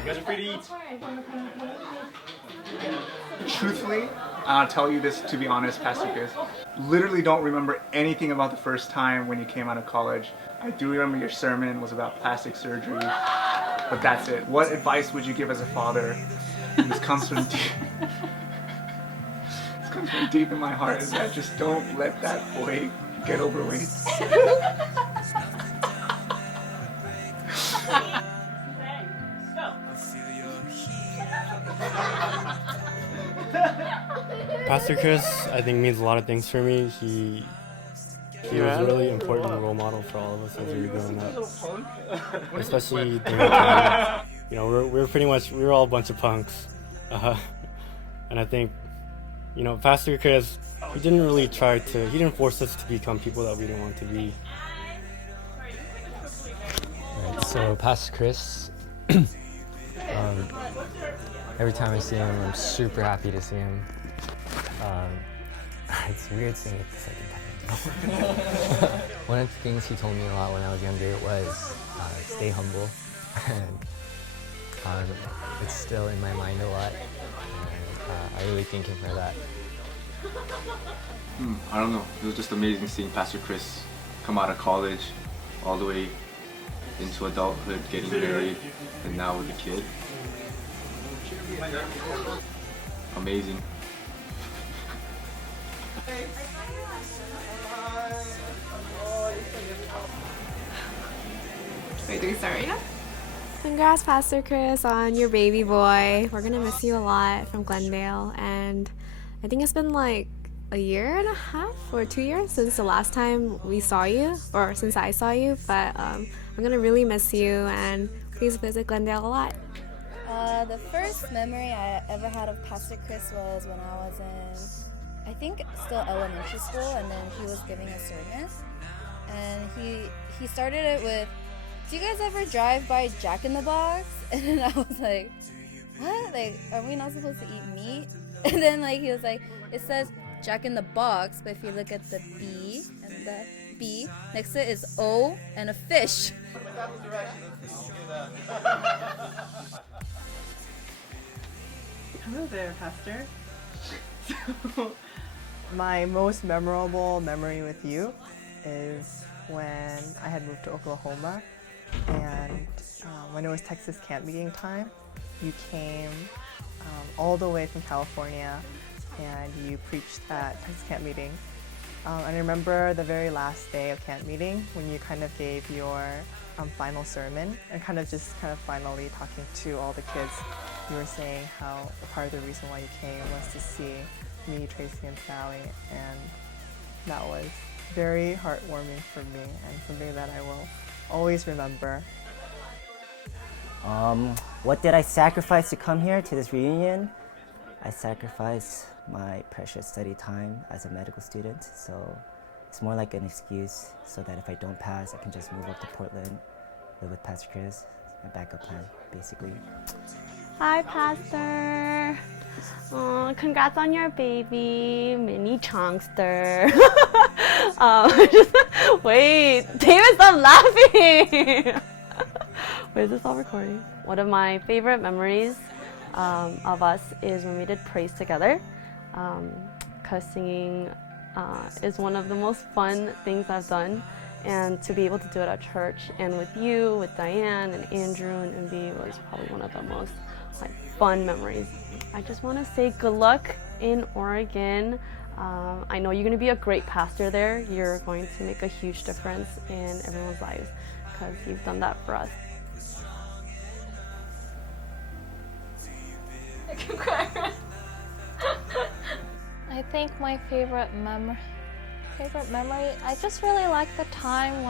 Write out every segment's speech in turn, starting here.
You guys are free to eat. Truthfully, I'll tell you this to be honest, Pastor Chris. Literally don't remember anything about the first time when you came out of college. I do remember your sermon was about plastic surgery, but that's it. What advice would you give as a father? This comes from deep. This comes from deep in my heart. Is that just don't let that boy get overweight. Pastor Chris, I think, means a lot of things for me. He was a really important role model for all of us as we were growing up. Especially during the time. You know, we were all a bunch of punks. And I think, you know, Pastor Chris, he didn't force us to become people that we didn't want to be. Right, so Pastor Chris, every time I see him, I'm super happy to see him. It's weird saying it the second time. One of the things he told me a lot when I was younger was stay humble, and it's still in my mind a lot, and I really thank him for that. I don't know, it was just amazing seeing Pastor Chris come out of college all the way into adulthood, getting married, and now with a kid. Amazing. Wait, do we start right now? Congrats, Pastor Chris, on your baby boy. We're gonna miss you a lot from Glendale, and I think it's been like a year and a half or 2 years since the last time we saw you, or since I saw you, but I'm gonna really miss you, and please visit Glendale a lot. The first memory I ever had of Pastor Chris was when I was in, I think, still elementary school, and then he was giving a sermon, and he started it with, "Do you guys ever drive by Jack in the Box?" And then I was like, "What? Like, are we not supposed to eat meat?" And then like he was like, "It says Jack in the Box, but if you look at the B and the B next to it is O and a fish." Hello there, Pastor. So, my most memorable memory with you is when I had moved to Oklahoma, and when it was Texas camp meeting time, you came all the way from California and you preached at Texas camp meeting. And I remember the very last day of camp meeting when you kind of gave your final sermon and kind of finally talking to all the kids. You were saying how part of the reason why you came was to see me, Tracy, and Sally, and that was very heartwarming for me and something that I will always remember. What did I sacrifice to come here to this reunion? I sacrificed my precious study time as a medical student, so it's more like an excuse so that if I don't pass, I can just move up to Portland, live with Pastor Chris, my backup plan, basically. Hi, Pastor. Congrats on your baby, mini chunkster. Wait, David, stop laughing. Wait, is this all recording? One of my favorite memories of us is when we did praise together. Because singing is one of the most fun things I've done. And to be able to do it at church and with you, with Diane and Andrew and Envy was probably one of the most fun memories. I just want to say good luck in Oregon. I know you're going to be a great pastor there. You're going to make a huge difference in everyone's lives because you've done that for us. I think my favorite memory, I just really like the time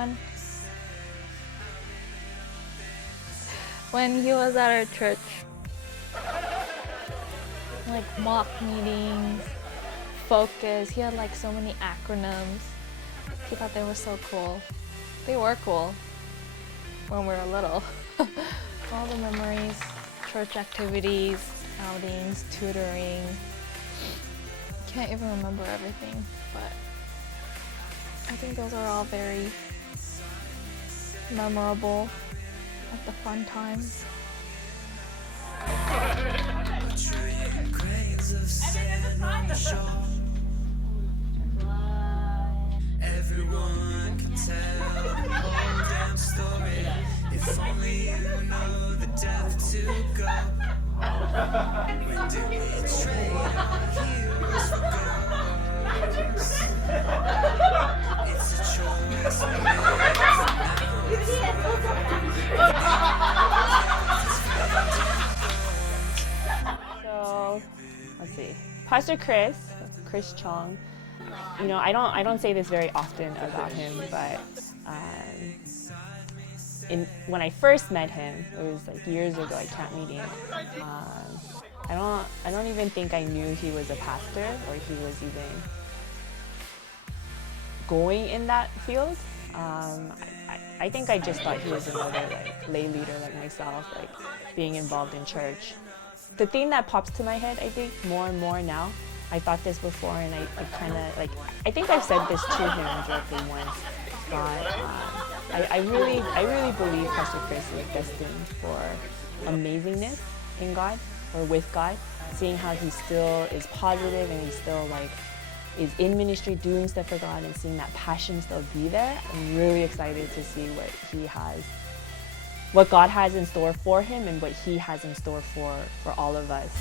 when he was at our church. Like mock meetings, focus, he had like so many acronyms. He thought they were so cool. They were cool when we were little. All the memories, church activities, outings, tutoring. Can't even remember everything, but I think those are all very memorable, like the fun times. Everyone can tell the whole damn story. If only you know the depth to go. When did we trade our heroes for ghosts? It's a choice we make So, let's see. Pastor Chris Chong. You know, I don't say this very often about him, but when I first met him, it was like years ago at camp meeting. I don't even think I knew he was a pastor or he was even going in that field. I think I just thought he was another like lay leader like myself, like being involved in church. The thing that pops to my head, I think, more and more now. I thought this before, and I kind of like. I think I've said this to him directly once, but I really believe Pastor Chris is destined for amazingness in God or with God. Seeing how he still is positive and he still like is in ministry doing stuff for God, and seeing that passion still be there. I'm really excited to see what God has in store for him and what he has in store for all of us.